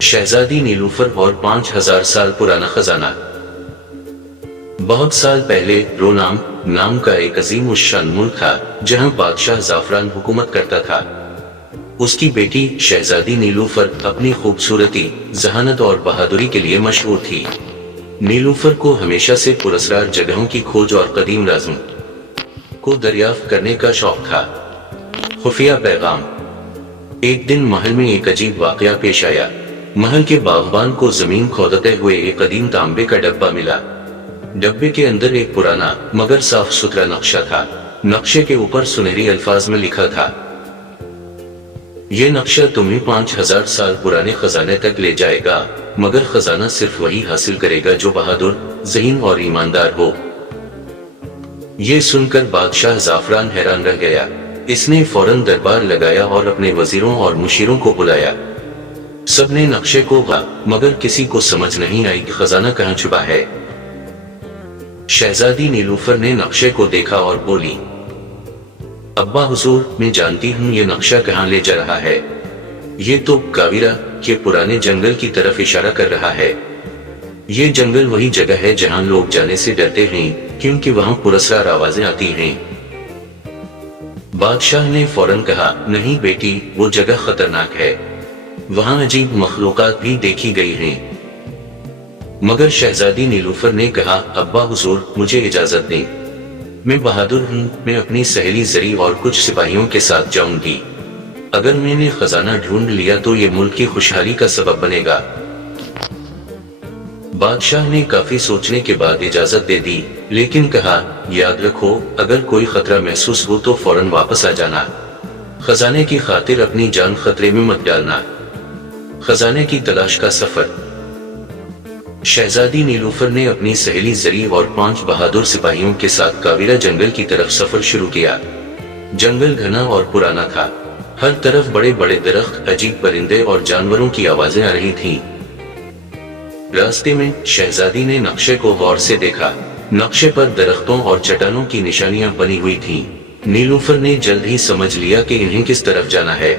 शहजादी नीलूफर और 5000 साल पुराना खजाना। बहुत साल पहले रोनाम नाम का एक अजीम उश्शान मुल्क था जहां बादशाह जाफरान हुकूमत करता था। उसकी बेटी शहजादी नीलूफर अपनी खूबसूरती, जहानत और बहादुरी के लिए मशहूर थी। नीलूफर को हमेशा से पुरस्कार जगहों की खोज और कदीम राज़ों को दरियाफ्त करने का शौक था। खुफिया पैगाम। एक दिन महल में एक अजीब वाकया पेश आया। महल के बागबान को जमीन खोदते हुए एक कदीम तांबे का डब्बा मिला। डब्बे के अंदर एक पुराना मगर साफ सुथरा नक्शा था। नक्शे के ऊपर सुनहरी अल्फाज में लिखा था, ये नक्शा तुम्हें 5000 साल पुराने खजाने तक ले जाएगा, मगर खजाना सिर्फ वही हासिल करेगा जो बहादुर, ज़हीन और ईमानदार हो। ये सुनकर बादशाह जाफरान हैरान रह गया। इसने फौरन दरबार लगाया और अपने वजीरों और मुशीरों को बुलाया। सबने नक्शे को पढ़ा, मगर किसी को समझ नहीं आई कि खजाना कहाँ छुपा है। शहजादी नीलूफर ने नक्शे को देखा और बोली, अब्बा हुजूर, मैं जानती हूँ ये नक्शा कहाँ ले जा रहा है। ये तो कावीरा के पुराने जंगल की तरफ इशारा कर रहा है। ये जंगल वही जगह है जहाँ लोग जाने से डरते हैं, क्योंकि वहाँ पुरस्कार आवाजें आती हैं। बादशाह ने फौरन कहा, नहीं बेटी, वो जगह खतरनाक है, वहाँ अजीब मखलूकात भी देखी गई हैं। मगर शहजादी नीलूफर ने कहा, अब्बा हुजूर, मुझे इजाजत दें, मैं बहादुर हूँ, मैं अपनी सहेली जरी और कुछ सिपाहियों के साथ जाऊंगी। अगर मैंने खजाना ढूंढ लिया तो ये मुल्क की खुशहाली का सबब बनेगा। बादशाह ने काफी सोचने के बाद इजाजत दे दी, लेकिन कहा, याद रखो, अगर कोई खतरा महसूस हो तो फौरन वापस आ जाना। खजाने की खातिर अपनी जान खतरे में मत डालना। खजाने की तलाश का सफर। शहजादी नीलूफर ने अपनी सहेली जरी और 5 बहादुर सिपाहियों के साथ कावीरा जंगल की तरफ सफर शुरू किया। जंगल घना और पुराना था। हर तरफ बड़े बड़े दरख्त, अजीब परिंदे और जानवरों की आवाजें आ रही थीं। रास्ते में शहजादी ने नक्शे को गौर से देखा। नक्शे पर दरख्तों और चट्टानों की निशानियां बनी हुई थीं। नीलूफर ने जल्द ही समझ लिया कि इन्हें किस तरफ जाना है।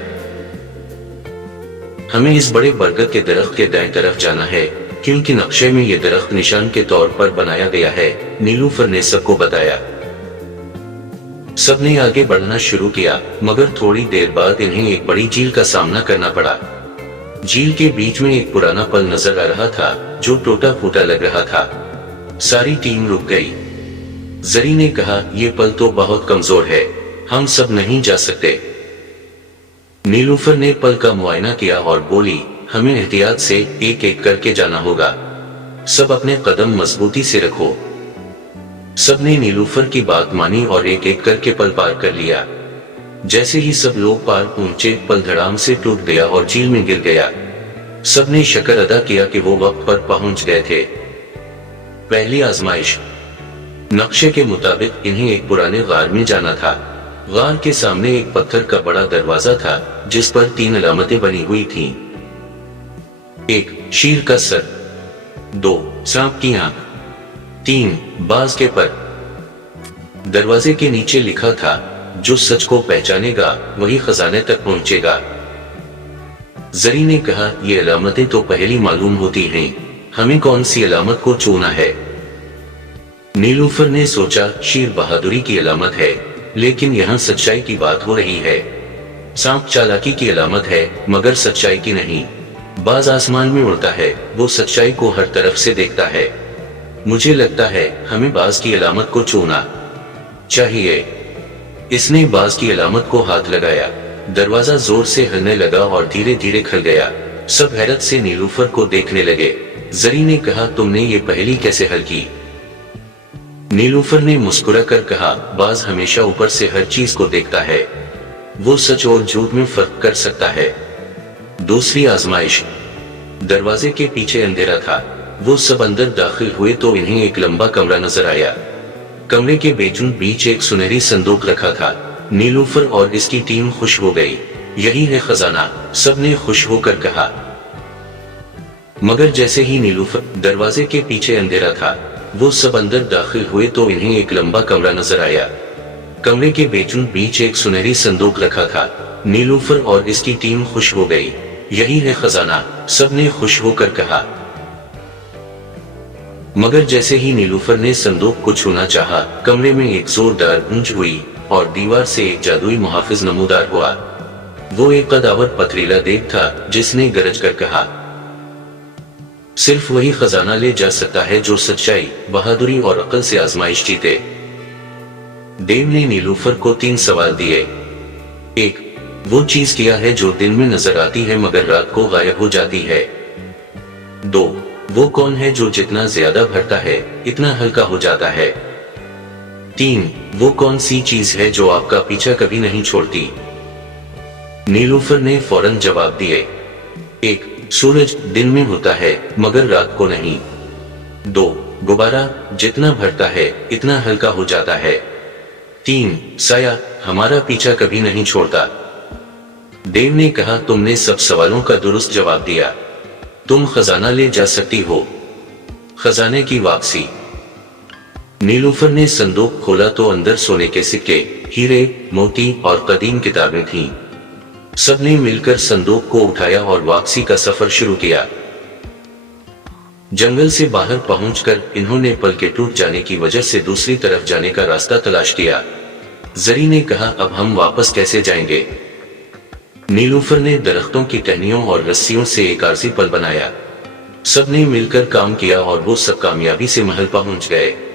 हमें इस बड़े बरगद के दरख्त के दाएं तरफ जाना है, क्योंकि नक्शे में ये दरख्त निशान के तौर पर बनाया गया है, नीलूफर ने सबको बताया। सबने आगे बढ़ना शुरू किया, मगर थोड़ी देर बाद इन्हें एक बड़ी झील का सामना करना पड़ा। झील के बीच में एक पुराना पल नजर आ रहा था, जो टूटा फूटा लग रहा था। सारी टीम रुक गई। जरी ने कहा, यह पल तो बहुत कमजोर है, हम सब नहीं जा सकते। नीलूफर ने पल का मुआयना किया और बोली, हमें एहतियात से एक एक करके जाना होगा। सब अपने कदम मजबूती से रखो। सबने नीलूफर की बात मानी और एक एक करके पल पार कर लिया। जैसे ही सब लोग पार पहुंचे, पल धड़ाम से टूट गया और झील में गिर गया। सबने शुक्र अदा किया कि वो वक्त पर पहुंच गए थे। पहली आजमाइश। नक्शे के मुताबिक इन्हें एक पुराने गार में जाना था। गार के सामने एक पत्थर का बड़ा दरवाजा था, जिस पर 3 अलामतें बनी हुई थीं। 1 शेर का सर, 2 सांप की आंख, 3 बाज के पर। दरवाजे के नीचे लिखा था, जो सच को पहचानेगा वही खजाने तक पहुंचेगा। जरी ने कहा, ये अलामतें तो पहली मालूम होती हैं, हमें कौन सी अलामत को चुनना है। नीलूफर ने सोचा, शेर बहादुरी की अलामत है, लेकिन यहाँ सच्चाई की बात हो रही है। सांप चालाकी की अलामत है, मगर सच्चाई की नहीं। बाज आसमान में उड़ता है, वो सच्चाई को हर तरफ से देखता है। मुझे लगता है हमें बाज की अलामत को चुनना चाहिए। इसने बाज की अलामत को हाथ लगाया। दरवाजा जोर से हिलने लगा और धीरे धीरे खुल गया। सब हैरत से नीलूफर को देखने लगे। जरी ने कहा, तुमने ये पहेली कैसे हल की? नीलूफर ने मुस्कुराकर कहा, बाज हमेशा ऊपर से हर चीज को देखता है, वो सच और झूठ में फर्क कर सकता है। दूसरी आजमाइश। दरवाजे के पीछे अंधेरा था। वो सब अंदर दाखिल हुए तो इन्हें एक लंबा कमरा नजर आया। कमरे के बीच एक सुनहरी संदूक रखा था। नीलूफर और इसकी टीम खुश हो गई। यही है खजाना, सबने खुश होकर कहा। मगर जैसे ही नीलूफर, दरवाजे के पीछे अंधेरा था, वो सब अंदर दाखिल हुए तो इन्हें एक लंबा कमरा नजर आया। कमरे के बीच एक सुनहरी संदूक रखा था। नीलूफर और इसकी टीम खुश हो गई। یہی ہے خزانہ، سب نے خوش ہو کر کہا۔ مگر جیسے ہی نیلوفر نے صندوق کو چھونا چاہا، کمرے میں ایک زوردار گونج ہوئی اور دیوار سے ایک جادوئی محافظ نمودار ہوا۔ وہ ایک قداور پتریلا دیو تھا جس نے گرج کر کہا، صرف وہی خزانہ لے جا سکتا ہے جو سچائی، بہادری اور عقل سے آزمائش جیتے۔ دیو نے نیلوفر کو 3 سوال دیے۔ 1. وہ چیز کیا ہے جو دن میں نظر آتی ہے مگر رات کو غائب ہو جاتی ہے؟ 2. وہ کون ہے جو جتنا زیادہ بھرتا ہے اتنا ہلکا ہو جاتا ہے؟ 3. وہ کون سی چیز ہے جو آپ کا پیچھا کبھی نہیں چھوڑتی؟ نیلوفر نے فوراً جواب دیے۔ 1. سورج دن میں ہوتا ہے مگر رات کو نہیں۔ 2. غبارہ جتنا بھرتا ہے اتنا ہلکا ہو جاتا ہے۔ 3. سایہ ہمارا پیچھا کبھی نہیں چھوڑتا۔ دیو نے کہا، تم نے سب سوالوں کا درست جواب دیا، تم خزانہ لے جا سکتی ہو۔ خزانے کی واپسی۔ نیلوفر نے صندوق کھولا تو اندر سونے کے سکے، ہیرے، موتی اور قدیم کتابیں تھیں۔ سب نے مل کر صندوق کو اٹھایا اور واپسی کا سفر شروع کیا۔ جنگل سے باہر پہنچ کر انہوں نے پل کے ٹوٹ جانے کی وجہ سے دوسری طرف جانے کا راستہ تلاش کیا۔ زری نے کہا، اب ہم واپس کیسے جائیں گے؟ نیلوفر نے درختوں کی ٹہنیوں اور رسیوں سے ایک عارضی پل بنایا۔ سب نے مل کر کام کیا اور وہ سب کامیابی سے محل پہنچ گئے۔